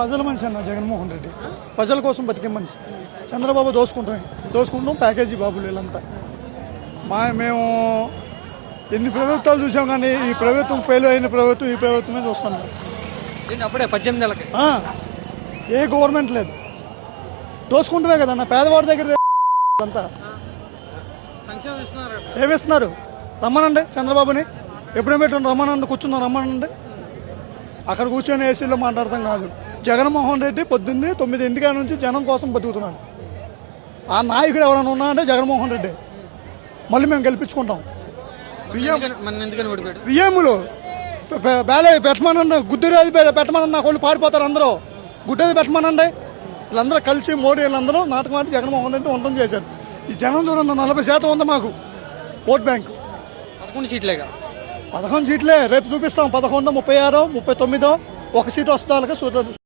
ప్రజల మనిషి అన్న జగన్మోహన్ రెడ్డి, ప్రజల కోసం బతికే మనిషి. చంద్రబాబు దోసుకుంటాం ప్యాకేజీ బాబులు వీళ్ళంతా. మేము ఎన్ని ప్రభుత్వాలు చూసాం కానీ ఈ ప్రభుత్వం ఫెయిల్ అయిన ప్రభుత్వం ఈ ప్రభుత్వమే చూస్తున్నాం. అప్పుడే 18 నెలలకి ఏ గవర్నమెంట్ లేదు, దోసుకుంటమే కదన్న. పేదవాడి దగ్గర అంతా ఏమిస్తున్నారు? రమ్మనండి చంద్రబాబుని, ఎప్పుడేం పెట్టండి, రమ్మనండి, కూర్చున్నాం, రమ్మనండి. అక్కడ కూర్చొని ఏసీలో మాట్లాడతాం కాదు. జగన్మోహన్ రెడ్డి పొద్దున్నే 9 నుంచి జనం కోసం బతుకుతున్నాడు. ఆ నాయకుడు ఎవరైనా ఉన్నారంటే జగన్మోహన్ రెడ్డి. మళ్ళీ మేము గెలిపించుకుంటాం. బియ్యములు బేలే పెట్టమనండి, గుడ్డేది పెట్టమనండి. నాకు వాళ్ళు పారిపోతారు అందరూ. గుడ్డేది పెట్టమనండి. వీళ్ళందరూ కలిసి మోడీ వీళ్ళందరూ నాటకం అంటే జగన్మోహన్ రెడ్డి వంటం చేశారు. ఈ జనం చూడండి, 40% ఉంది మాకు ఓట్ బ్యాంకు. 11 సీట్లే. రేపు చూపిస్తాం 11, 36, 39 ఒక సీటు వస్తే వాళ్ళకి